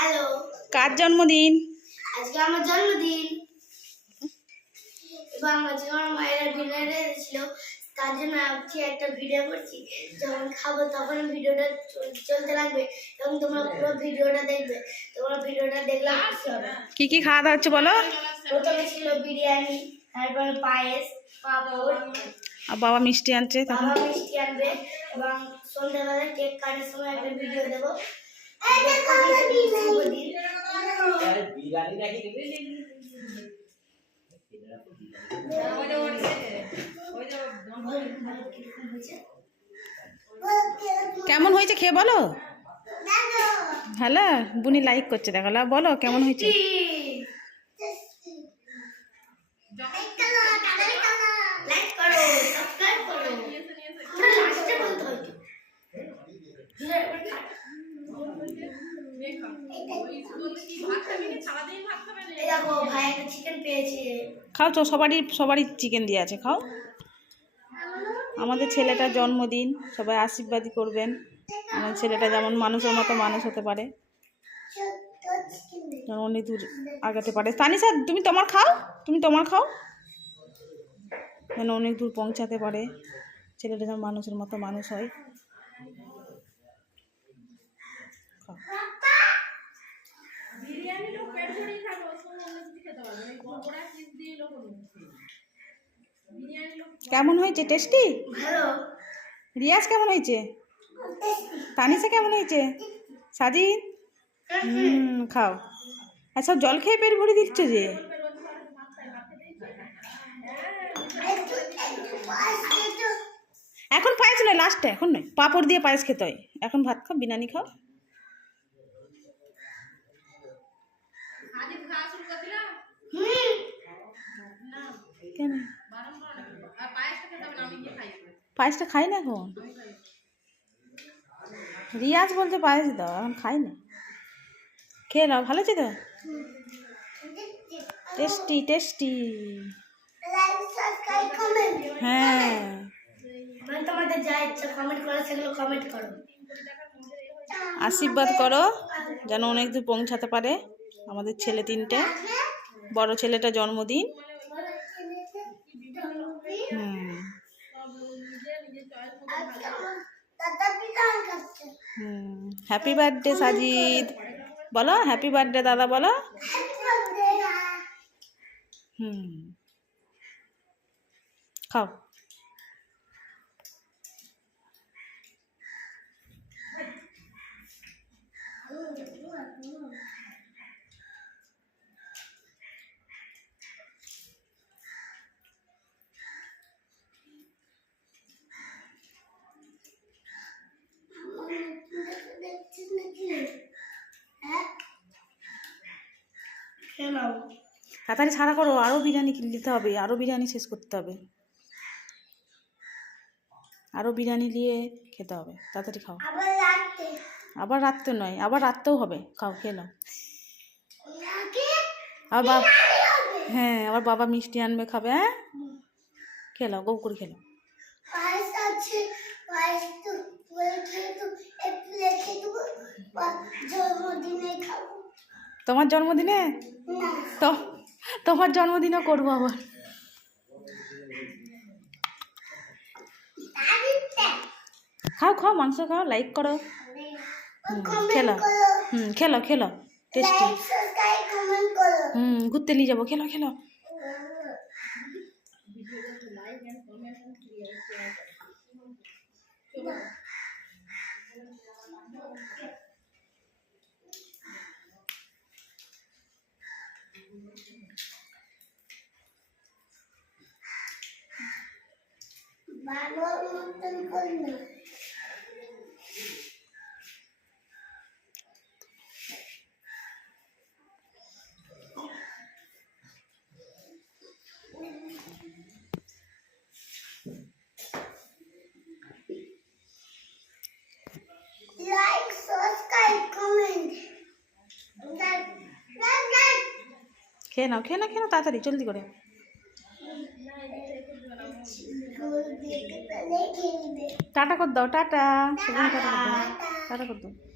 Hello, কার জন্মদিন? আজকে আমার জন্মদিন এবং আজকে আমার মায়ের ডিনারে ছিল, তার জন্য আজকে একটা ভিডিও করছি। যখন খাবো তখন ভিডিওটা চলতে লাগবে এবং তোমরা পুরো ভিডিওটা দেখবে। তোমরা ভিডিওটা দেখলে খুশি হবে। কি কি খাওয়া দাওয়া হচ্ছে বলো? প্রথমে ছিল বিরিয়ানি, তারপরে পায়েস, পাঁপড়, আর বাবা মিষ্টি আনছে, তখন বাবা মিষ্টি আনবে এবং সন্ধ্যাবেলা কেক কাটার সময় একটা ভিডিও দেবো। কেমন হয়েছে খেয়ে বলো। হ্যালো, বুনি লাইক করছে, দেখো বলো কেমন হয়েছে। খাও তো, সবারই চিকেন দিয়ে আছে, খাও। আমাদের ছেলেটার জন্মদিন, সবাই আশীর্বাদই করবেন। আমার ছেলেটা যেমন মানুষের মতো মানুষ হতে পারে, অনেক দূর আগাতে পারে। তানিশা, তুমি তোমার খাও যেন অনেক দূর পৌঁছাতে পারে। ছেলেটা যেন মানুষের মতো মানুষ হয়। কেমন হয়েছে? টেস্টি? রিয়াজ কেমন হয়েছে? তানিশা কেমন হয়েছে? সাজিদ? খাও। আর সব জল খেয়ে পেট ভরে দিচ্ছ যে। এখন পায়েস নয়, লাস্টে, এখন নয়। পাঁপড় দিয়ে পায়েস খেতে হয়। এখন ভাত খাও, বিরিয়ানি খাও। কেন পায়েসটা খাই না এখন? রিয়াজ বলছে পায়েস দাও, এখন খাই না। খেয়ে নাও, ভালো আছে তো? টেস্টি। হ্যাঁ, তোমাদের যা ইচ্ছা কমেন্ট করো, সেগুলো কমেন্ট করো। আশীর্বাদ করো যেন অনেক দূর পৌঁছাতে পারে আমাদের ছেলে তিনটে। বড় ছেলেটা জন্মদিন। হ্যাপি বার্থডে সাজিদ, বলো হ্যাপি বার্থডে দাদা, বলো। খাও। তাড়াতাড়ি ছাড়া করো, আরো বিরিয়ানি নিতে হবে, আরো বিরিয়ানি শেষ করতে হবে, আরো বিরিয়ানি নিয়ে খেতে হবে। তাড়াতাড়ি খাও। আবার রাত্রে নয়, আবার রাত্রেও হবে। খাও, খেয়ে নাও। আবার হ্যাঁ, আবার বাবা মিষ্টি আনবে, খাবে। হ্যাঁ, খেয়ে নাও, গৌ করে খেয়ে নাও। তোমার জন্মদিনে তো তোমার জন্মদিনও করবো আবার। খাও মাংস খাও, লাইক করো। খেলো টেস্টি। ঘুরতে নিয়ে যাবো, খেলো। Like, subscribe, comment. খেয়ে নাও তাড়াতাড়ি, জলদি করে। টাটা কর দাও, টাটা কর দাও।